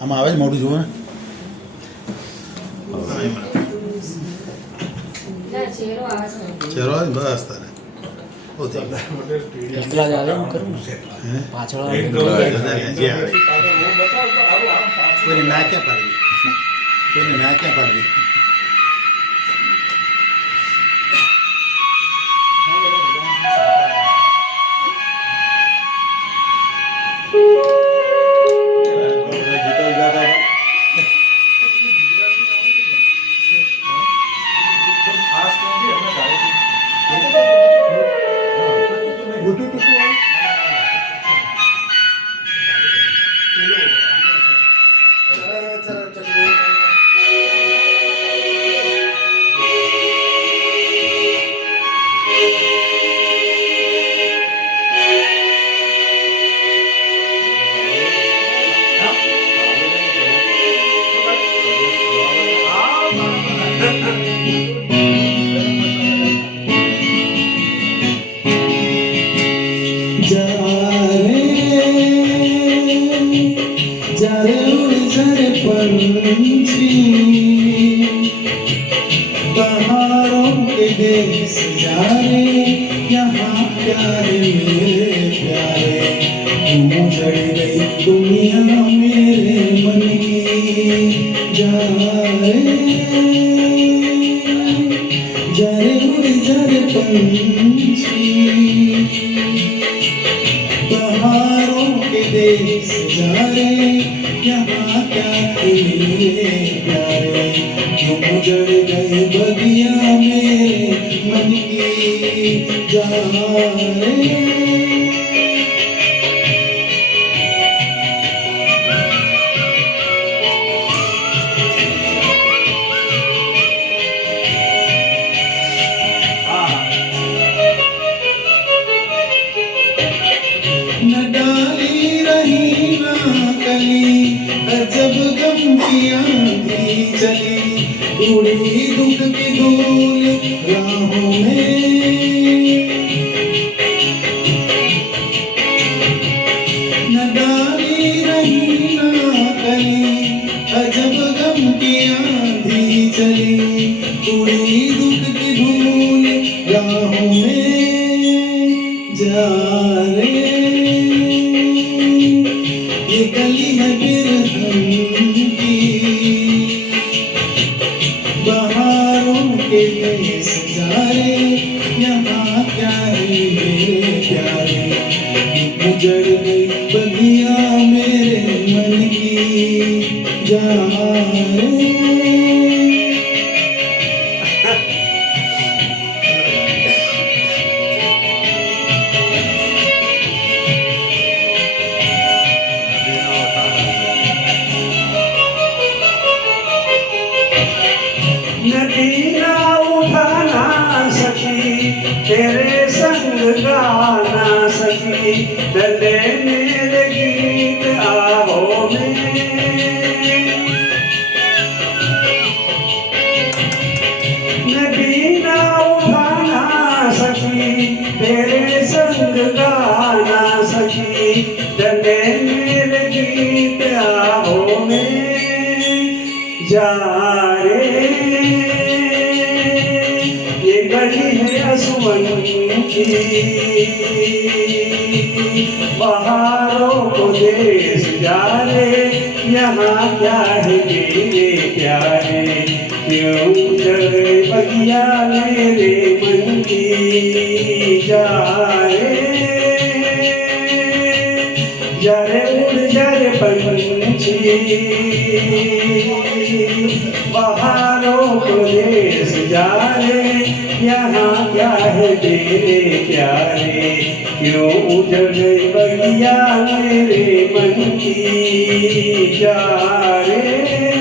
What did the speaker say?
આમાં આવે જ મોટું જુઓ ને ચહેરો આવે બસ તારે એકલા જ આવે એમ કરું ને પાછળ આવે કોઈને ના ક્યાં પાડવી કોઈને ના ક્યાં પાડવી बहारों के देश जाने यहाँ प्यारे मेरे प्यारे क्यों जड़ गई दुनिया मेरे मन की जा रे उड़ जा रे पंछी बहारों के देश जा रे यहाँ क्या मेरे प्यारे क्यों जड़ गए बगिया मेरे मन की जा रे न डाली रही ना कली अजब गम की आंधी चली उड़ी दुख की धूल राहों में न डाली रही ना कली अजब गम की आंधी चली उड़ी दुख की धूल राहों में जा रे ये गली है बिरहन की बहारों के देश जा रे यहाँ क्या है मेरे प्यारे उजड़ गई बगिया मेरे मन की जा रे नदी ना उठा ना सकी तेरे संग गा ना सकी डले मेरे गीत आहो में नदी ना उठा ना सकी तेरे संग गा ना सकी डले मेरे गीत आहो में जा रे ये गली है असुवन की बहारों को देश जा रे यहाँ क्या है मेरे प्यारे क्यों जड़े बगिया मेरे मन की जा रे उड़ जा रे पंछी बहारों को देश जा रे यहाँ क्या है तेरे प्यारे क्यों उजड़ गई बगिया मेरे मन की जा रे